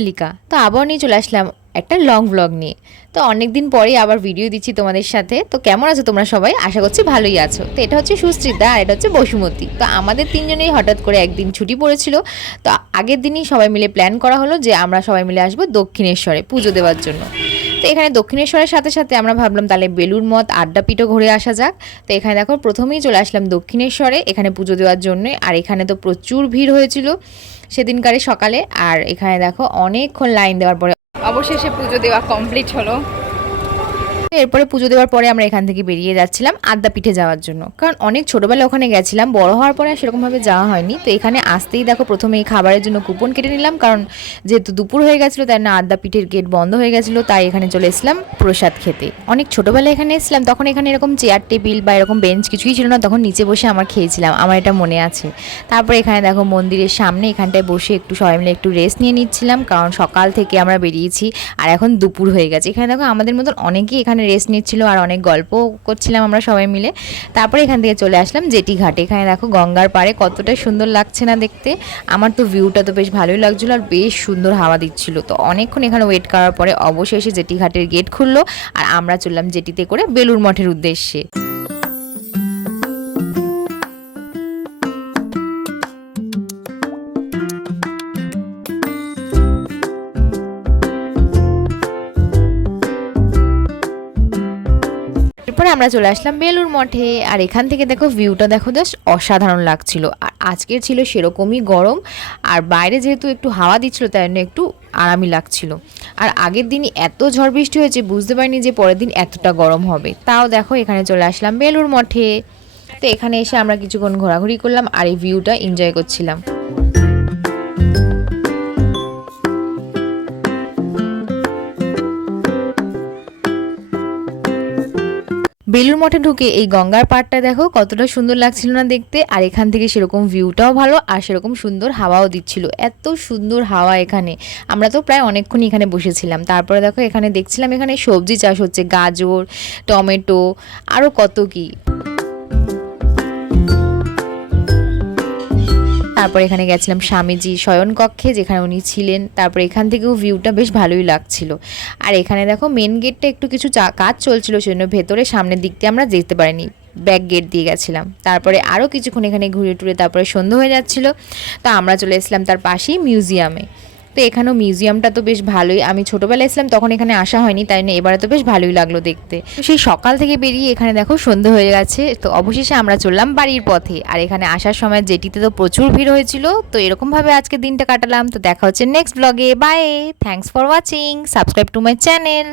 মল্লিকা। তো আবার নিয়ে চলে আসলাম একটা লং ব্লগ নিয়ে। তো অনেক দিন পরেই আবার ভিডিও দিচ্ছি তোমাদের সাথে। তো কেমন আছো তোমরা সবাই? আশা করছি ভালোই আছো। তো এটা হচ্ছে সুস্মিতা আর এটা হচ্ছে বসুমতী। তো আমাদের তিনজনেই হঠাৎ করে একদিন ছুটি পড়েছিল। তো আগের দিনই সবাই মিলে প্ল্যান করা হলো যে আমরা সবাই মিলে আসবো দক্ষিণেশ্বরে পুজো দেওয়ার জন্য। তো এখানে দক্ষিণেশ্বরের সাথে সাথে আমরা ভাবলাম তাহলে বেলুড় মঠ আড্ডাপীঠও ঘুরে আসা যাক। তো এখানে দেখো প্রথমেই চলে আসলাম দক্ষিণেশ্বরে এখানে পুজো দেওয়ার জন্য। আর এখানে তো প্রচুর ভিড় হয়েছিল সেদিনকারে সকালে। আর এখানে দেখো অনেকক্ষণ লাইন দেওয়ার পরে অবশেষে পুজো দেওয়া কমপ্লিট হলো। এরপরে পুজো দেওয়ার পরে আমরা এখান থেকে বেরিয়ে যাচ্ছিলাম আদ্যাপীঠে যাওয়ার জন্য, কারণ অনেক ছোটোবেলা ওখানে গেছিলাম, বড় হওয়ার পরে সেরকমভাবে যাওয়া হয়নি। তো এখানে আসতেই দেখো প্রথমে এই খাবারের জন্য কুপন কেটে নিলাম, কারণ যেহেতু দুপুর হয়ে গেছিলো তাই না আদ্যাপীঠের গেট বন্ধ হয়ে গেছিলো, তাই এখানে চলে এসলাম প্রসাদ খেতে। অনেক ছোটোবেলায় এখানে এসলাম, তখন এখানে এরকম চেয়ার টেবিল বা এরকম বেঞ্চ কিছুই ছিল না, তখন নিচে বসে আমার খেয়েছিলাম, আমার এটা মনে আছে। তারপরে এখানে দেখো মন্দিরের সামনে এখানটায় বসে একটু সবাই মিলে একটু রেস্ট নিয়ে নিচ্ছিলাম, কারণ সকাল থেকে আমরা বেরিয়েছি আর এখন দুপুর হয়ে গেছে। এখানে দেখো আমাদের মতন অনেকেই এখানে রেস্ট নিচ্ছিল আর অনেক গল্প করছিলাম আমরা সবাই মিলে। তারপরে এখান থেকে চলে আসলাম জেটি ঘাটে। এখানে দেখো গঙ্গার পাড়ে কতটা সুন্দর লাগছে না দেখতে। আমার তো ভিউটা তো বেশ ভালোই লাগছিলো আর বেশ সুন্দর হাওয়া দিচ্ছিল। তো অনেকক্ষণ এখানে ওয়েট করার পরে অবশেষে জেটি ঘাটের গেট খুললো আর আমরা চললাম জেটিতে করে বেলুড় মঠের উদ্দেশ্যে। এরপরে আমরা চলে আসলাম বেলুড় মঠে। আর এখান থেকে দেখো ভিউটা দেখো জাস্ট অসাধারণ লাগছিল। আর আজকের ছিল সেরকমই গরম, আর বাইরে যেহেতু একটু হাওয়া দিচ্ছিল তাই জন্য একটু আরামই লাগছিল। আর আগের দিনই এত ঝড় বৃষ্টি হয়েছে বুঝতে পারিনি যে পরের দিন এতটা গরম হবে। তাও দেখো এখানে চলে আসলাম বেলুড় মঠে। তো এখানে এসে আমরা কিছুক্ষণ ঘোরাঘুরি করলাম আর এই ভিউটা এনজয় করছিলাম। বেলুড় মঠে ঢুকে এই গঙ্গার পাড়টা দেখো কতটা সুন্দর লাগছিল না দেখতে। আর এখান থেকে সেরকম ভিউটাও ভালো আর সেরকম সুন্দর হাওয়াও দিচ্ছিল, এত সুন্দর হাওয়া এখানে। আমরা তো প্রায় অনেকক্ষণ এখানে বসেছিলাম। তারপরে দেখো এখানে দেখছিলাম এখানে সবজি চাষ হচ্ছে, গাজর, টমেটো, আরও কত কি। তারপর এখানে গেছিলাম স্বামীজি শয়নকক্ষে যেখানে উনি ছিলেন। তারপর এখান থেকেও ভিউটা বেশ ভালোই লাগছিল। আর এখানে দেখো মেন গেটটা একটু কিছু কাজ চলছিল সেজন্য ভেতরে সামনের দিক দিয়ে আমরা যেতে পারিনি, ব্যাক গেট দিয়ে গেছিলাম। তারপরে আরও কিছুক্ষণ এখানে ঘুরে টুরে তারপরে সন্ধ্যা হয়ে যাচ্ছিল। তো আমরা চলে এসলাম তার পাশেই মিউজিয়ামে। তো এখানেও মিউজিয়ামটা তো বেশ ভালোই, আমি ছোটোবেলায় এসলাম তখন এখানে আসা হয়নি, তাই না এবারে তো বেশ ভালোই লাগলো দেখতে। সেই সকাল থেকে বেরিয়ে এখানে দেখো সন্ধ্যা হয়ে গেছে। তো অবশেষে আমরা চললাম বাড়ির পথে। আর এখানে আসার সময় জেটিতে তো প্রচুর ভিড় হয়েছিল। তো এরকমভাবে আজকে দিনটা কাটালাম। তো দেখা হচ্ছে নেক্সট ব্লগে। Bye, thanks for watching, subscribe to my channel.